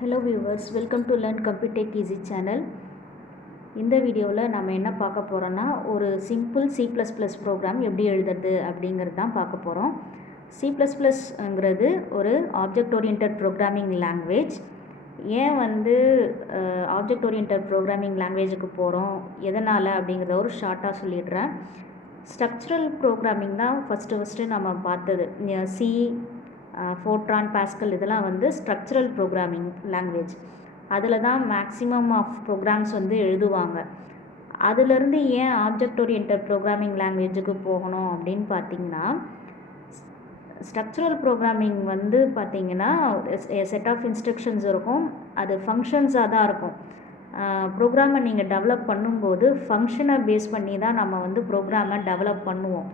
Hello viewers, welcome to Learn Computech Easy channel. இந்த வீடியோவில் நம்ம என்ன பார்க்க போகிறோன்னா ஒரு சிம்பிள் C++ ப்ரோக்ராம் எப்படி எழுதுறது அப்படிங்கிறது தான் பார்க்க போகிறோம். C++ங்கிறது ஒரு ஆப்ஜெக்ட் ஓரியன்டட் ப்ரோக்ராமிங் லாங்குவேஜ். ஏன் ஆப்ஜெக்ட் ஓரியன்டட் ப்ரோக்ராமிங் லாங்குவேஜுக்கு போகிறோம், எதனால் அப்படிங்கிறத ஒரு ஷார்ட்டாக சொல்லிடுறேன். ஸ்ட்ரக்சரல் ப்ரோக்ராமிங் தான் ஃபஸ்ட்டு நம்ம பார்த்தது. சி, ஃபோர்ட்ரான், பாஸ்கல் இதெல்லாம் ஸ்ட்ரக்சரல் ப்ரோக்ராமிங் லாங்குவேஜ். அதில் தான் மேக்ஸிமம் ஆஃப் ப்ரோக்ராம்ஸ் எழுதுவாங்க. அதிலிருந்து ஏன் ஆப்ஜெக்ட் ஓரியன்டட் ப்ரோக்ராமிங் லாங்குவேஜுக்கு போகணும் அப்படின்னு பார்த்தீங்கன்னா, ஸ்ட்ரக்சரல் ப்ரோக்ராமிங் பார்த்தீங்கன்னா செட் ஆஃப் இன்ஸ்ட்ரக்ஷன்ஸ் இருக்கும், அது ஃபங்க்ஷன்ஸாக தான் இருக்கும். ப்ரோக்ராமை நீங்கள் டெவலப் பண்ணும்போது ஃபங்க்ஷனை பேஸ் பண்ணி தான் நம்ம ப்ரோக்ராமை டெவலப் பண்ணுவோம்.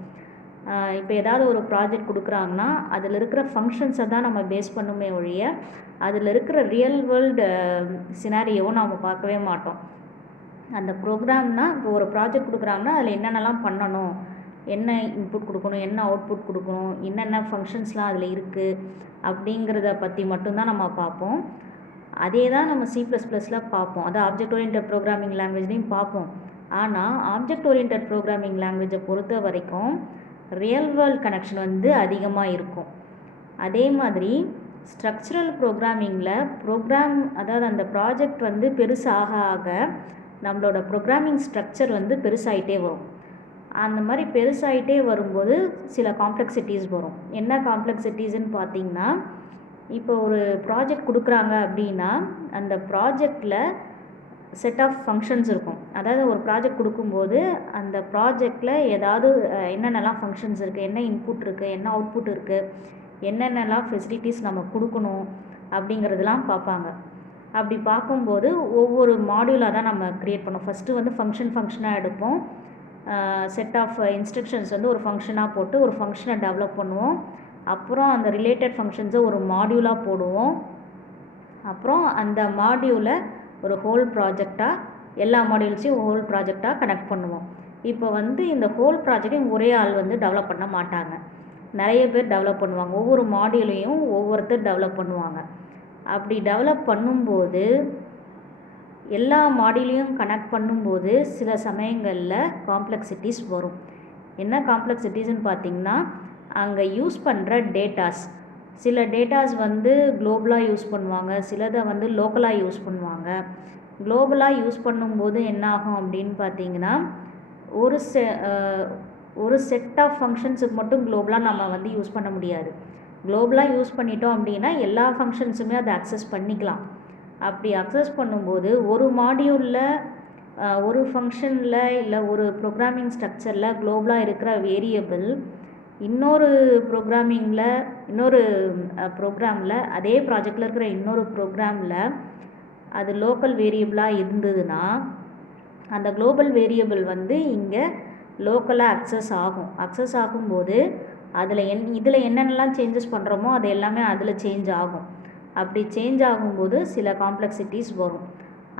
இப்போ ஏதாவது ஒரு ப்ராஜெக்ட் கொடுக்குறாங்கன்னா அதில் இருக்கிற ஃபங்க்ஷன்ஸை தான் நம்ம பேஸ் பண்ணுமே ஒழிய அதில் இருக்கிற ரியல் வேர்ல்டு சினாரியோவும் நாம் பார்க்கவே மாட்டோம். அந்த ப்ரோக்ராம்னால் இப்போ ஒரு ப்ராஜெக்ட் கொடுக்குறாங்கன்னா அதில் என்னென்னலாம் பண்ணணும், என்ன இன்புட் கொடுக்கணும், என்ன அவுட்புட் கொடுக்கணும், என்னென்ன ஃபங்க்ஷன்ஸ்லாம் அதில் இருக்குது அப்படிங்கிறத பற்றி மட்டும்தான் நம்ம பார்ப்போம். அதே தான் நம்ம C++ல பார்ப்போம், அது ஆப்ஜெக்ட் ஓரியன்டட் ப்ரோக்ராமிங் லாங்குவேஜ்லேயும் பார்ப்போம். ஆனால் ஆப்ஜெக்ட் ஓரியன்டட் ப்ரோக்ராமிங் லாங்குவேஜை பொறுத்த வரைக்கும் ரியல் வேர்ல்ட் கனெக்ஷன் அதிகமாக இருக்கும். அதே மாதிரி ஸ்ட்ரக்சரல் ப்ரோக்ராமிங்கில் அதாவது அந்த ப்ராஜெக்ட் பெருசாக ஆக நம்மளோட ப்ரோக்ராமிங் ஸ்ட்ரக்சர் பெருசாகிட்டே வரும். அந்த மாதிரி பெருசாகிட்டே வரும்போது சில காம்ப்ளெக்சிட்டிஸ் வரும். என்ன காம்ப்ளெக்சிட்டிஸ்ன்னு பார்த்தீங்கன்னா, இப்போ ஒரு ப்ராஜெக்ட் கொடுக்குறாங்க அப்படின்னா அந்த ப்ராஜெக்டில் செட் ஆஃப் ஃபங்க்ஷன்ஸ் இருக்கும். அதாவது ஒரு ப்ராஜெக்ட் கொடுக்கும்போது அந்த ப்ராஜெக்டில் ஏதாவது என்னென்னலாம் ஃபங்க்ஷன்ஸ் இருக்குது, என்ன இன்புட் இருக்குது, என்ன அவுட்புட் இருக்குது, என்னென்னலாம் ஃபெசிலிட்டிஸ் நம்ம கொடுக்கணும் அப்படிங்கிறதுலாம் பார்ப்பாங்க. அப்படி பார்க்கும்போது ஒவ்வொரு மாடியூலாக தான் நம்ம க்ரியேட் பண்ணோம். ஃபஸ்ட்டு ஃபங்க்ஷனாக எடுப்போம். செட் ஆஃப் இன்ஸ்ட்ரக்ஷன்ஸ் ஒரு ஃபங்க்ஷனாக போட்டு ஒரு ஃபங்க்ஷனை டெவலப் பண்ணுவோம். அப்புறம் அந்த ரிலேட்டட் ஃபங்க்ஷன்ஸை ஒரு மாடியூலாக போடுவோம். அப்புறம் அந்த மாடியூலை ஒரு ஹோல் ப்ராஜெக்டாக, எல்லா மாடியூல்ஸையும் ஹோல் ப்ராஜெக்டாக கனெக்ட் பண்ணுவோம். இப்போ இந்த ஹோல் ப்ராஜெக்டையும் ஒரே ஆள் டெவலப் பண்ண மாட்டாங்க, நிறைய பேர் டெவலப் பண்ணுவாங்க. ஒவ்வொரு மாடியூலையும் ஒவ்வொருத்தர் டெவலப் பண்ணுவாங்க. அப்படி டெவலப் பண்ணும்போது எல்லா மாடியூலையும் கனெக்ட் பண்ணும்போது சில சமயங்களில் காம்ப்ளெக்சிட்டிஸ் வரும். என்ன காம்ப்ளெக்சிட்டிஸ்ன்னு பார்த்தீங்கன்னா, அங்கே யூஸ் பண்ணுற டேட்டாஸ், சில டேட்டாஸ் குளோபலாக யூஸ் பண்ணுவாங்க, சிலதை லோக்கலாக யூஸ் பண்ணுவாங்க. குளோபலாக யூஸ் பண்ணும்போது என்ன ஆகும் அப்படின்னு பார்த்தீங்கன்னா, ஒரு செட் ஆஃப் ஃபங்க்ஷன்ஸுக்கு மட்டும் குளோபலாக நம்ம யூஸ் பண்ண முடியாது. குளோபலாக யூஸ் பண்ணிட்டோம் அப்படின்னா எல்லா ஃபங்க்ஷன்ஸுமே அதை அக்சஸ் பண்ணிக்கலாம். அப்படி அக்சஸ் பண்ணும்போது ஒரு மாடியூலில் ஒரு ஃபங்க்ஷனில் இல்லை ஒரு ப்ரோக்ராமிங் ஸ்ட்ரக்சரில் குளோபலாக இருக்கிற வேரியபிள் இன்னொரு ப்ரோக்ராமில் அதே ப்ராஜெக்டில் இருக்கிற இன்னொரு ப்ரோக்ராமில் அது லோக்கல் வேரியபிளாக இருந்ததுன்னா அந்த குளோபல் வேரியபிள் இங்கே லோக்கலாக அக்சஸ் ஆகும்போது இதில் என்னென்னலாம் சேஞ்சஸ் பண்ணுறோமோ அது எல்லாமே அதில் சேஞ்ச் ஆகும். அப்படி சேஞ்ச் ஆகும்போது சில காம்ப்ளெக்சிட்டிஸ் வரும்.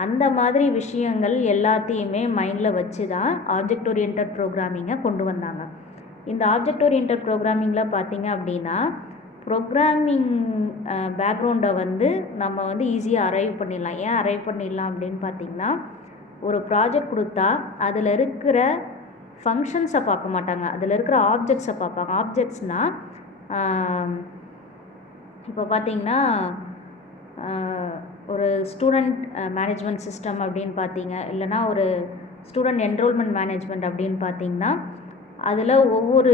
அந்த மாதிரி விஷயங்கள் எல்லாத்தையுமே மைண்டில் வச்சு தான் ஆப்ஜெக்ட் ஓரியன்டட் ப்ரோக்ராமிங்கை கொண்டு வந்தாங்க. இந்த ஆப்ஜெக்ட் ஓரியன்டட் ப்ரோக்ராமிங்கில் பார்த்தீங்க அப்படின்னா ப்ரோக்ராமிங் பேக்ரவுண்டை நம்ம ஈஸியாக அரைவ் பண்ணிடலாம். ஏன் அரைவ் பண்ணிடலாம் அப்படின்னு பார்த்தீங்கன்னா, ஒரு ப்ராஜெக்ட் கொடுத்தா அதில் இருக்கிற ஃபங்க்ஷன்ஸை பார்க்க மாட்டாங்க, அதில் இருக்கிற ஆப்ஜெக்ட்ஸை பார்ப்பாங்க. ஆப்ஜெக்ட்ஸ்னால் இப்போ பார்த்தீங்கன்னா ஒரு ஸ்டூடெண்ட் மேனேஜ்மெண்ட் சிஸ்டம் அப்படின்னு பார்த்தீங்க, இல்லைனா ஒரு ஸ்டூடெண்ட் என்ரோல்மெண்ட் மேனேஜ்மெண்ட் அப்படின்னு பார்த்தீங்கன்னா அதில் ஒவ்வொரு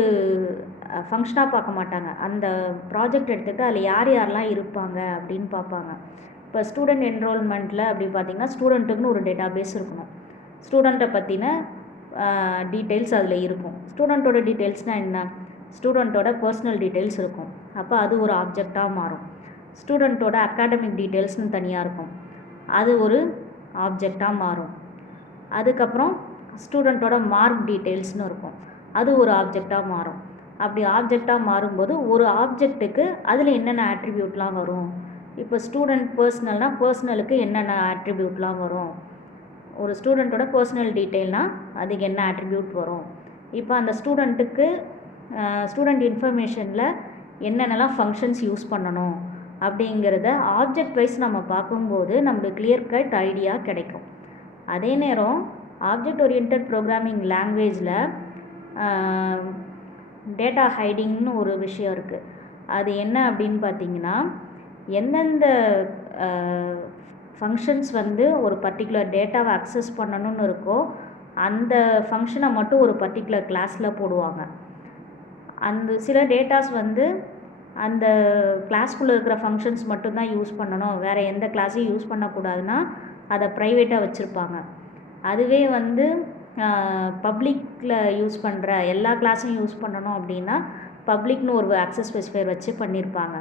ஃபங்க்ஷனாக பார்க்க மாட்டாங்க. அந்த ப்ராஜெக்ட் எடுத்துகிட்டு அதில் யாரெல்லாம் இருப்பாங்க அப்படின்னு பார்ப்பாங்க. இப்போ ஸ்டூடெண்ட் என்ரோல்மெண்ட்டில் அப்படி பார்த்திங்கன்னா ஸ்டூடெண்ட்டுக்குன்னு ஒரு டேட்டா பேஸ் இருக்கணும். ஸ்டூடெண்ட்டை பற்றின டீட்டெயில்ஸ் அதில் இருக்கும். ஸ்டூடெண்ட்டோட டீட்டெயில்ஸ்னால் என்ன, ஸ்டூடெண்ட்டோட பர்சனல் டீட்டெயில்ஸ் இருக்கும். அப்போ அது ஒரு ஆப்ஜெக்டாக மாறும். ஸ்டூடெண்ட்டோட அகாடமிக் டீட்டெயில்ஸ்னு தனியாக இருக்கும், அது ஒரு ஆப்ஜெக்டாக மாறும். அதுக்கப்புறம் ஸ்டூடெண்ட்டோட மார்க் டீட்டெயில்ஸ்னு இருக்கும், அது ஒரு ஆப்ஜெக்டாக மாறும். அப்படி ஆப்ஜெக்டாக மாறும்போது ஒரு ஆப்ஜெக்ட்டுக்கு அதில் என்னென்ன ஆட்ரிபியூட்லாம் வரும். இப்போ ஸ்டூடெண்ட் பர்சனல்னால் பர்சனலுக்கு என்னென்ன ஆட்ரிபியூட்லாம் வரும், ஒரு ஸ்டூடெண்ட்டோட பர்சனல் டீட்டெயில்னால் அதுக்கு என்ன ஆட்ரிபியூட் வரும். இப்போ அந்த ஸ்டூடெண்ட் இன்ஃபர்மேஷனில் என்னென்னலாம் ஃபங்க்ஷன்ஸ் யூஸ் பண்ணணும் அப்படிங்கிறத ஆப்ஜெக்ட் வைஸ் நம்ம பார்க்கும்போது நம்மளுக்கு கிளியர் கட் ஐடியா கிடைக்கும். அதே நேரம் ஆப்ஜெக்ட் ஓரியன்ட் ப்ரோக்ராமிங் லாங்குவேஜில் டேட்டா ஹைடிங்னு ஒரு விஷயம் இருக்குது. அது என்ன அப்படின்னு பார்த்தீங்கன்னா, எந்தெந்த ஃபங்க்ஷன்ஸ் வந்து ஒரு பர்டிகுலர் டேட்டாவை அக்சஸ் பண்ணணும்னு இருக்கோ அந்த ஃபங்க்ஷனை மட்டும் ஒரு பர்டிகுலர் கிளாஸில் போடுவாங்க. அந்த சில டேட்டாஸ் வந்து அந்த கிளாஸ்க்குள்ளே இருக்கிற ஃபங்க்ஷன்ஸ் மட்டும்தான் யூஸ் பண்ணணும், வேறு எந்த கிளாஸையும் யூஸ் பண்ணக்கூடாதுன்னா அதை ப்ரைவேட்டாக வச்சுருப்பாங்க. அதுவே வந்து பப்ளிக்கில் யூஸ் பண்ணுற எல்லா கிளாஸையும் யூஸ் பண்ணணும் அப்படின்னா பப்ளிக்னு ஒரு ஆக்சஸ் ஸ்பெசிஃபையர் வச்சு பண்ணியிருப்பாங்க.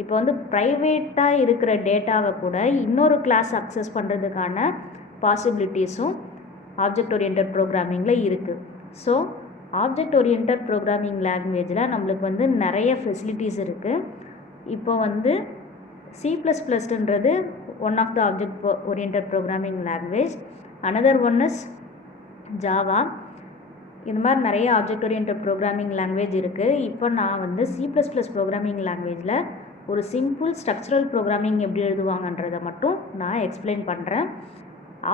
இப்போ வந்து ப்ரைவேட்டாக இருக்கிற டேட்டாவை கூட இன்னொரு கிளாஸ் அக்சஸ் பண்ணுறதுக்கான பாசிபிலிட்டிஸும் ஆப்ஜெக்ட் ஓரியன்ட் ப்ரோக்ராமிங்கில் இருக்குது. ஸோ ஆப்ஜெக்ட் ஓரியன்ட் ப்ரோக்ராமிங் லாங்குவேஜில் நம்மளுக்கு வந்து நிறைய ஃபெசிலிட்டிஸ் இருக்குது. இப்போ வந்து C++ன்றது one of the object oriented programming language. Another one is Java. இது மாதிரி நிறைய ஆப்ஜெக்ட் ஓரியன்ட் ப்ரோக்ராமிங் லாங்குவேஜ் இருக்குது. இப்போ நான் வந்து C++ ப்ரோக்ராமிங் லாங்குவேஜில் ஒரு சிம்பிள் ஸ்ட்ரக்சரல் ப்ரோக்ராமிங் எப்படி எழுதுவாங்கன்றதை மட்டும் நான் எக்ஸ்பிளைன் பண்ணுறேன்.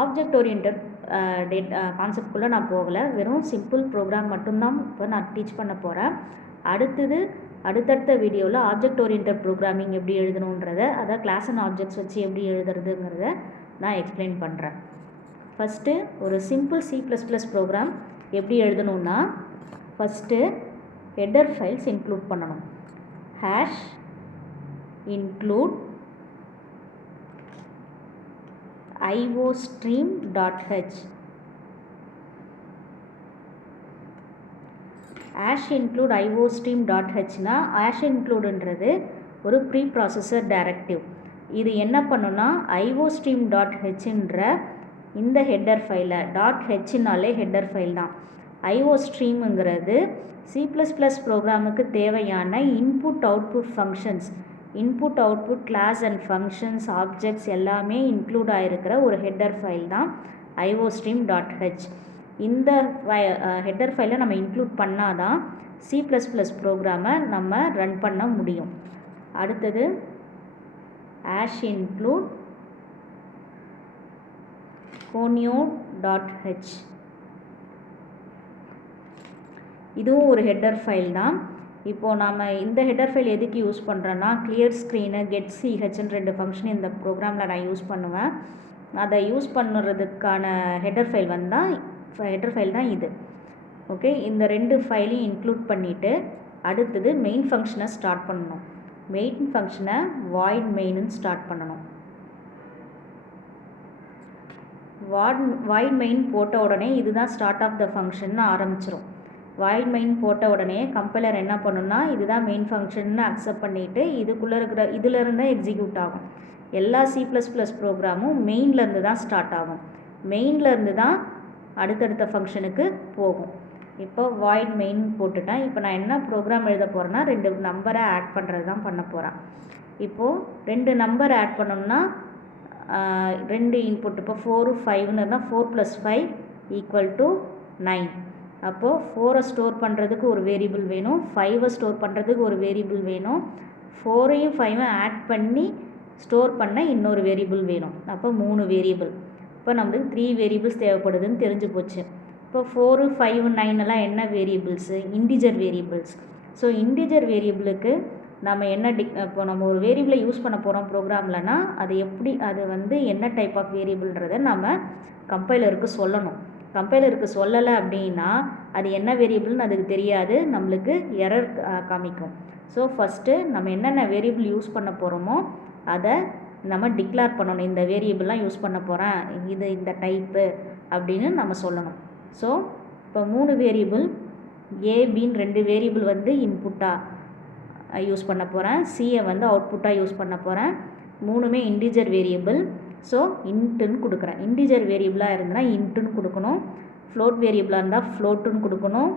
ஆப்ஜெக்ட் ஓரியன்ட் கான்செப்ட்குள்ளே நான் போகலை, வெறும் சிம்பிள் ப்ரோக்ராம் மட்டும்தான் இப்போ நான் டீச் பண்ண போகிறேன். அடுத்தடுத்த வீடியோவில் ஆப்ஜெக்ட் ஓரியன்ட் ப்ரோக்ராமிங் எப்படி எழுதணுன்றதை, அதாவது கிளாஸ் அண்ட் ஆப்ஜெக்ட்ஸ் வச்சு எப்படி எழுதுறதுங்கிறத நான் எக்ஸ்பிளைன் பண்ணுறேன். ஃபஸ்ட்டு ஒரு சிம்பிள் C++ ப்ரோக்ராம் எப்படி எழுதணுன்னா, ஃபஸ்ட்டு ஹெடர் ஃபைல்ஸ் இன்க்ளூட் பண்ணணும். Hash include iostream.h. hash include iostream.hனா hash includeன்றது ஒரு ப்ரீ ப்ராசஸர் டைரக்டிவ். இது என்ன பண்ணுன்னா iostream.hன்ற இந்த ஹெட்டர் ஃபைலை .hனாலே ஹெட்டர் ஃபைல் தான். iostreamங்கிறது C++ ப்ரோக்ராமுக்கு தேவையான input output functions, input output class and functions objects எல்லாமே இன்க்ளூட் ஆகிருக்கிற ஒரு ஹெட்டர் ஃபைல் தான் iostream.h. இந்த ஹெட்டர் ஃபைலை நம்ம இன்க்ளூட் பண்ணால் தான் C++ ப்ரோக்ராமை நம்ம ரன் பண்ண முடியும். அடுத்தது hash include conio.h. இதுவும் ஒரு ஹெட்டர் ஃபைல் தான். இப்போது நாம் இந்த ஹெட்டர் ஃபைல் எதுக்கு யூஸ் பண்ணுறோன்னா, கிளியர் ஸ்க்ரீனு getChன்னு 2 ஃபங்க்ஷன் இந்த ப்ரோக்ராமில் நான் யூஸ் பண்ணுவேன். அதை யூஸ் பண்ணுறதுக்கான ஹெட்டர் ஃபைல் தான் இது. ஓகே, இந்த 2 ஃபைலையும் இன்க்ளூட் பண்ணிவிட்டு அடுத்தது மெயின் ஃபங்க்ஷனை ஸ்டார்ட் பண்ணணும். மெயின் ஃபங்க்ஷனை void mainன்னு ஸ்டார்ட் பண்ணணும். void main போட்ட உடனே இதுதான் ஸ்டார்ட் ஆஃப் த ஃபங்க்ஷன் ஆரம்பிச்சிடும். void main போட்ட உடனே கம்பைலர் என்ன பண்ணுன்னா, இதுதான் மெயின் ஃபங்க்ஷன்னு அக்செப்ட் பண்ணிவிட்டு இதிலேருந்து தான் எக்ஸிக்யூட் ஆகும். எல்லா C++ ப்ரோக்ராமும் மெயின்லேருந்து தான் ஸ்டார்ட் ஆகும். மெயின்லேருந்து தான் அடுத்தடுத்த ஃபங்க்ஷனுக்கு போகும். இப்போ void main போட்டுட்டேன். இப்போ நான் என்ன ப்ரோக்ராம் எழுத போகிறேன்னா 2 நம்பரை ஆட் பண்ணுறது தான் பண்ண போகிறேன். இப்போது 2 நம்பர் ஆட் பண்ணணும்னா 2 இன்புட், இப்போ 4 5ன்னு இருந்தால் 4 + 5 = 9. அப்போது 4ஐ ஸ்டோர் பண்ணுறதுக்கு ஒரு வேரியபிள் வேணும், 5ஐ ஸ்டோர் பண்ணுறதுக்கு ஒரு வேரியபிள் வேணும், 4ஐயும் 5ஐயும் ஆட் பண்ணி ஸ்டோர் பண்ண இன்னொரு வேரியபிள் வேணும். அப்போ 3 வேரியபிள். இப்போ நம்மளுக்கு 3 வேரியபிள்ஸ் தேவைப்படுதுன்னு தெரிஞ்சு போச்சு. இப்போ 4 5 9 எல்லாம் என்ன variables? Integer variables. So integer வேரியபிளுக்கு நம்ம என்ன இப்போ நம்ம ஒரு வேரியபிளை யூஸ் பண்ண போகிறோம் ப்ரோக்ராம்லனா அது வந்து என்ன டைப் ஆஃப் வேரியபிள்ன்றதை நம்ம கம்பைலருக்கு சொல்லணும். கம்பைலருக்கு சொல்லலை அப்படின்னா அது என்ன வேரியபிள்னு அதுக்கு தெரியாது, நம்மளுக்கு எரர் காமிக்கும். ஸோ ஃபஸ்ட்டு நம்ம என்னென்ன வேரியபிள் யூஸ் பண்ண போகிறோமோ அதை நம்ம டிக்ளேர் பண்ணணும். இந்த வேரியபிள்லாம் யூஸ் பண்ண போகிறேன், இது இந்த டைப்பு அப்படின்னு நம்ம சொல்லணும். ஸோ இப்போ 3 வேரியபிள் ஏபின்னு 2 வேரியபிள் வந்து இன்புட்டாக யூஸ் பண்ண போகிறேன், சியை வந்து அவுட்புட்டாக யூஸ் பண்ண போகிறேன். 3மே இன்டிஜர் வேரியபிள். ஸோ இன்ட்டுன்னு கொடுக்குறேன். இன்டிஜர் வேரியபிளாக இருந்தால் இன்ட்டுன்னு கொடுக்கணும், ஃப்ளோட் வேரியபிளாக இருந்தால் ஃப்ளோட்டுன்னு கொடுக்கணும்,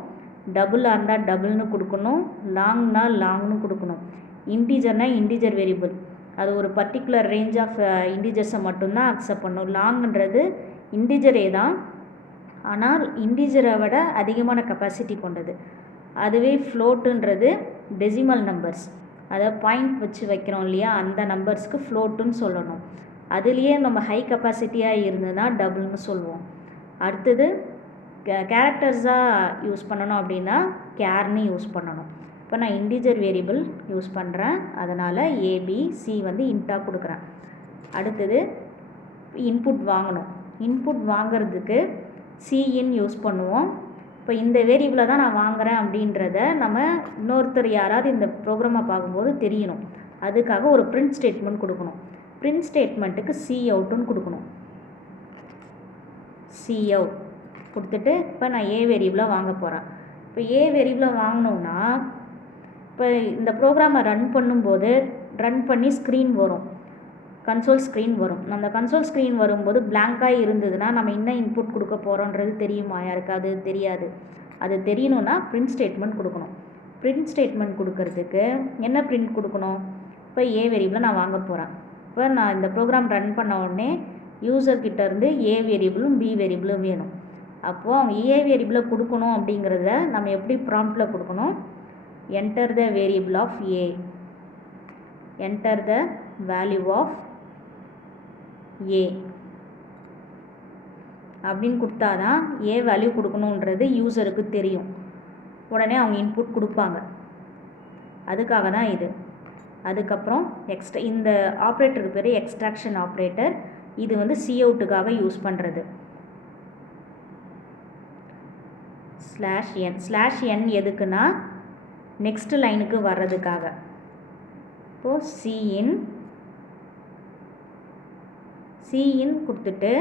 டபுளாக இருந்தால் டபுள்னு கொடுக்கணும், லாங்னா லாங்னு கொடுக்கணும். இன்டிஜர்னால் இன்டிஜர் வேரியபிள், அது ஒரு பர்டிகுலர் ரேஞ்ச் ஆஃப் இன்டிஜர்ஸை மட்டும்தான் அக்செப்ட் பண்ணும். லாங்ன்றது இன்டிஜரே தான், ஆனால் இன்டிஜரை விட அதிகமான கெப்பாசிட்டி கொண்டது. அதுவே ஃப்ளோட்டுன்றது டெசிமல் நம்பர்ஸ். அதாவது பாயிண்ட் வச்சு வைக்கிறோம் இல்லையா, அந்த நம்பர்ஸ்க்கு ஃப்ளோட்டுன்னு சொல்லணும். அதுலேயே நம்ம ஹை கெப்பாசிட்டியாக இருந்ததுன்னா டபுள்னு சொல்லுவோம். அடுத்தது கேரக்டர்ஸாக யூஸ் பண்ணணும் அப்படின்னா கேர்னு யூஸ் பண்ணணும். இப்போ நான் இன்டிஜர் வேரியபிள் யூஸ் பண்ணுறேன், அதனால் ஏபிசி வந்து இன்ட்டாக கொடுக்குறேன். அடுத்தது இன்புட் வாங்கணும். இன்புட் வாங்கிறதுக்கு சிஇன் யூஸ் பண்ணுவோம். இப்போ இந்த வேரியபிளை தான் நான் வாங்குகிறேன் அப்படின்றத நம்ம இன்னொருத்தர் யாராவது இந்த ப்ரோக்ராமை பார்க்கும்போது தெரியணும். அதுக்காக ஒரு பிரிண்ட் ஸ்டேட்மெண்ட் கொடுக்கணும். பிரிண்ட் ஸ்டேட்மெண்ட்டுக்கு சி அவுட்டுன்னு கொடுக்கணும். சி அவுட் கொடுத்துட்டு இப்போ நான் ஏ வேரியபிளை வாங்க போகிறேன். இப்போ ஏ வேரியபிளை வாங்கினோன்னா இப்போ இந்த ப்ரோக்ராமை ரன் பண்ணும்போது ரன் பண்ணி ஸ்க்ரீன் வரும், கன்சோல் ஸ்க்ரீன் வரும். அந்த கன்சோல் ஸ்க்ரீன் வரும்போது பிளாங்காக இருந்ததுன்னா நம்ம என்ன இன்புட் கொடுக்க போகிறோன்றது தெரியுமா யாருக்காவது? தெரியாது. அது தெரியணுன்னா பிரிண்ட் ஸ்டேட்மெண்ட் கொடுக்கணும். பிரிண்ட் ஸ்டேட்மெண்ட் கொடுக்கறதுக்கு என்ன பிரிண்ட் கொடுக்கணும்? இப்போ ஏ வேரியபிளை நான் வாங்க போகிறேன். இப்போ நான் இந்த ப்ரோக்ராம் ரன் பண்ண உடனே யூசர்கிட்டேருந்து ஏ வேரியபிளும் பி வேரியபிளும் வேணும். அப்போது அவங்க ஏ வேரியபிளை கொடுக்கணும் அப்படிங்கிறத நம்ம எப்படி ப்ராம்ப்டில் கொடுக்கணும்? Enter the variable of a, enter the value of a அப்படின்னு கொடுத்தா தான் ஏ வேல்யூ கொடுக்கணுன்றது யூசருக்கு தெரியும். உடனே அவங்க இன்புட் கொடுப்பாங்க. அதுக்காக தான் இது. அதுக்கப்புறம் இந்த ஆப்ரேட்டருக்கு பேர் எக்ஸ்ட்ராக்ஷன் ஆப்ரேட்டர். இது வந்து சி அவுட்டுக்காக யூஸ் பண்ணுறது. ஸ்லாஷ் என் எதுக்குன்னா நெக்ஸ்ட் லைனுக்கு வர்றதுக்காக. இப்போது சிஇன் கொடுத்துட்டு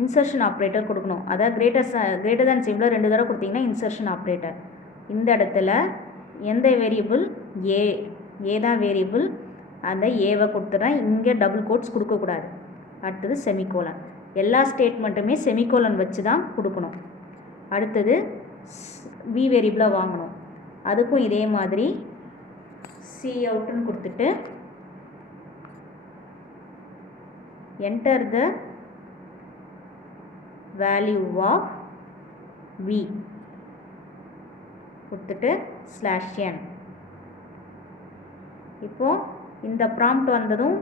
இன்சர்ஷன் ஆப்ரேட்டர் கொடுக்கணும். அதாவது கிரேட்டர் தேன் சிம்பிளர் 2 தடவை கொடுத்தீங்கன்னா இன்சர்ஷன் ஆப்ரேட்டர். இந்த இடத்துல எந்த வேரியபிள்? ஏ தான் வேரியபிள். அந்த ஏவை கொடுத்துட்றேன். இங்கே டபுள் கோட்ஸ் கொடுக்கக்கூடாது. அடுத்தது செமிகோலன். எல்லா ஸ்டேட்மெண்ட்டுமே செமிகோலன் வச்சு தான் கொடுக்கணும். அடுத்தது பி வேரியபிளை வாங்கணும். அதுக்கும் இதே மாதிரி சி அவுட்டுன்னு கொடுத்துட்டு enter the value of V கொடுத்துட்டு ஸ்லாஷ் என். இப்போது இந்த ப்ராம்ப்ட் வந்ததும்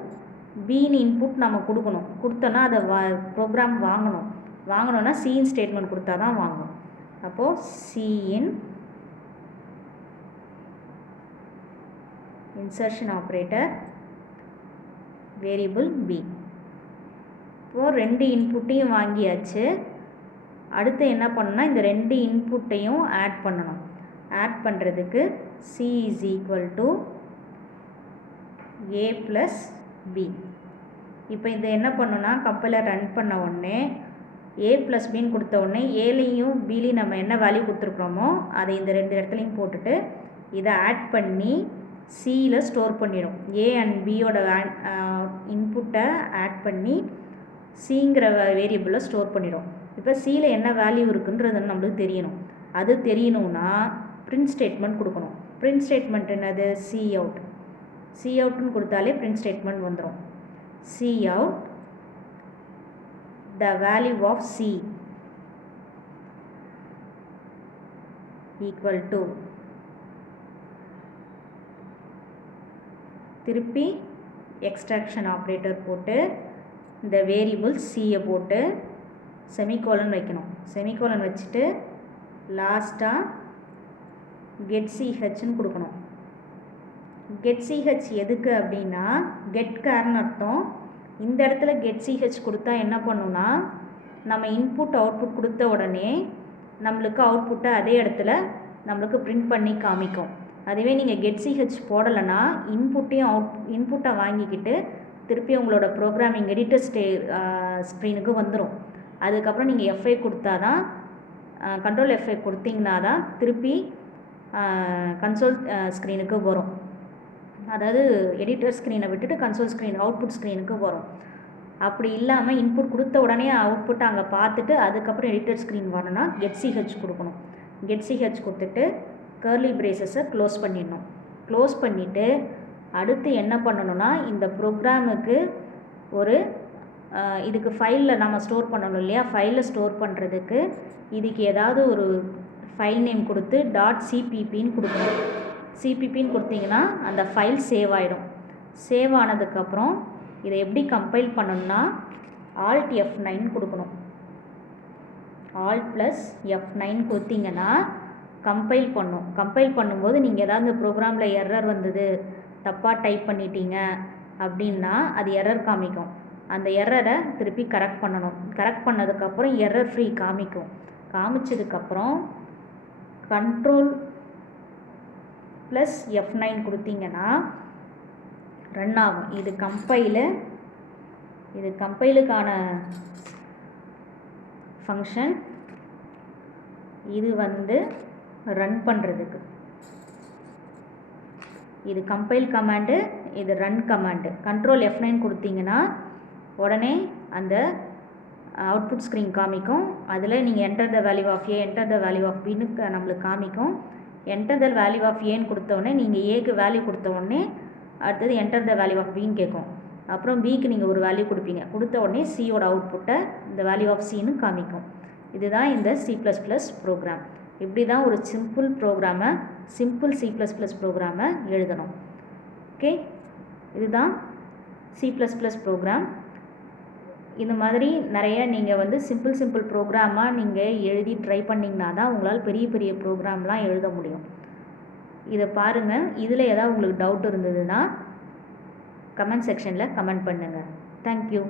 பின்னு இன்புட் நம்ம கொடுக்கணும். கொடுத்தோன்னா அதை ப்ரோக்ராம் வாங்கணும்னா சிஇன் ஸ்டேட்மெண்ட் கொடுத்தா தான் வாங்கணும். அப்போது cin insertion operator variable B. இப்போது 2 இன்புட்டையும் வாங்கியாச்சு. அடுத்து என்ன பண்ணணும்னா இந்த 2 இன்புட்டையும் ஆட் பண்ணணும். ஆட் பண்ணுறதுக்கு C is equal to A plus B. இப்போ இது என்ன பண்ணணும்னா கம்பைலர் ரன் பண்ண உடனே ஏ ப்ளஸ் பின்னு கொடுத்த உடனே ஏலையும் பிலையும் நம்ம என்ன வேல்யூ கொடுத்துருக்குறோமோ அதை இந்த 2 இடத்துலையும் போட்டுட்டு இதை ஆட் பண்ணி சியில் ஸ்டோர் பண்ணிடும். ஏ அண்ட் பியோட இன்புட்டை ஆட் பண்ணி சிங்கிற வேரியபிளில் ஸ்டோர் பண்ணிடும். இப்போ சியில் என்ன வேல்யூ இருக்குன்றது நம்மளுக்கு தெரியணும். அது தெரியணும்னா பிரிண்ட் ஸ்டேட்மெண்ட் கொடுக்கணும். பிரிண்ட் ஸ்டேட்மெண்ட் என்னது? Cout. சி அவுட்னு கொடுத்தாலே பிரிண்ட் ஸ்டேட்மெண்ட் வந்துடும். Cout the value of C equal to திருப்பி எக்ஸ்ட்ராக்ஷன் ஆப்ரேட்டர் போட்டு இந்த வேரியபிள் சியை போட்டு செமிகோலன் வைக்கணும். செமிகோலன் வச்சுட்டு லாஸ்ட்டாக கெட் சிஹெச்னு கொடுக்கணும். கெட் சிஹெச் எதுக்கு அப்படின்னா கெட் கார்னு அர்த்தம். இந்த இடத்துல கெட் சிஹெச் கொடுத்தா என்ன பண்ணுன்னா நம்ம இன்புட் அவுட்புட் கொடுத்த உடனே நம்மளுக்கு அவுட்புட்டை அதே இடத்துல நம்மளுக்கு பிரிண்ட் பண்ணி காமிக்கும். அதுவே நீங்கள் கெட் சிஹெச் போடலைன்னா இன்புட்டை வாங்கிக்கிட்டு திருப்பி உங்களோட ப்ரோக்ராமிங் எடிட்டர் ஸ்க்ரீனுக்கு வந்துடும். அதுக்கப்புறம் நீங்கள் எஃப்ஐ கொடுத்தா தான் கண்ட்ரோல் எஃப்ஐ கொடுத்தீங்கன்னா தான் திருப்பி கன்சோல் ஸ்க்ரீனுக்கு வரும். அதாவது எடிட்டர் ஸ்க்ரீனை விட்டுட்டு கன்சோல் ஸ்க்ரீன் அவுட்புட் ஸ்க்ரீனுக்கு வரும். அப்படி இல்லாமல் இன்புட் கொடுத்த உடனே அவுட்புட்டை அங்கே பார்த்துட்டு அதுக்கப்புறம் எடிட்டர் ஸ்க்ரீன் வரணும்னா கெட் சிஹெச் கொடுக்கணும். கெட் சிஹெச் கொடுத்துட்டு கர்லி பிரேசஸை க்ளோஸ் பண்ணிடணும். க்ளோஸ் பண்ணிவிட்டு அடுத்து என்ன பண்ணணும்னா இந்த ப்ரோக்ராமுக்கு ஒரு இதுக்கு ஃபைலில் நம்ம ஸ்டோர் பண்ணணும் இல்லையா, ஃபைலில் ஸ்டோர் பண்ணுறதுக்கு இதுக்கு ஏதாவது ஒரு ஃபைல் நேம் கொடுத்து .cppன்னு கொடுக்கணும். சிபிபின்னு கொடுத்தீங்கன்னா அந்த ஃபைல் சேவ் ஆகிடும். சேவ் ஆனதுக்கப்புறம் இதை எப்படி கம்பைல் பண்ணணும்னா Alt F9 கொடுக்கணும். Alt + F9 கொடுத்தீங்கன்னா கம்பைல் பண்ணும். கம்பைல் பண்ணும்போது நீங்கள் ஏதாவது ப்ரோக்ராமில் எரர் வந்தது, தப்பாக டைப் பண்ணிட்டீங்க அப்படின்னா அது எரர் காமிக்கும். அந்த எரரை திருப்பி கரெக்ட் பண்ணணும். கரெக்ட் பண்ணதுக்கப்புறம் எரர் ஃப்ரீ காமிக்கும். காமிச்சதுக்கப்புறம் Ctrl + F9 கொடுத்தீங்கன்னா ரன் ஆகும். இது கம்பைலுக்கான ஃபங்க்ஷன். இது ரன் பண்ணுறதுக்கு. இது கம்பைல் கமாண்டு, இது ரன் கமாண்டு. Ctrl F9 கொடுத்தீங்கன்னா உடனே அந்த அவுட்புட் ஸ்க்ரீன் காமிக்கும். அதில் நீங்கள் enter the value of a, enter the value of பின்னு நம்மளுக்கு காமிக்கும். என்டர் த வேல்யூ ஆஃப் ஏன்னு கொடுத்தோடனே நீங்கள் ஏக்கு வேல்யூ கொடுத்த உடனே அடுத்தது என்டர் த வேல்யூ ஆஃப் பின்னு கேட்கும். அப்புறம் பிக்கு நீங்கள் ஒரு வேல்யூ கொடுப்பீங்க. கொடுத்த உடனே சியோட அவுட்புட்டை இந்த வேல்யூ ஆஃப் சின்னு காமிக்கும். இதுதான் இந்த C++ ப்ரோக்ராம். இப்படி தான் ஒரு சிம்பிள் C++ ப்ரோக்ராமை எழுதணும். ஓகே, இதுதான் C++ ப்ரோக்ராம். இந்த மாதிரி நிறைய நீங்கள் சிம்பிள் ப்ரோக்ராமாக நீங்கள் எழுதி ட்ரை பண்ணிங்கன்னா தான் உங்களால் பெரிய பெரிய ப்ரோக்ராம்லாம் எழுத முடியும். இதை பாருங்கள். இதில் ஏதாவது உங்களுக்கு டவுட் இருந்ததுன்னா கமெண்ட் செக்ஷனில் கமெண்ட் பண்ணுங்கள். தேங்க்யூ.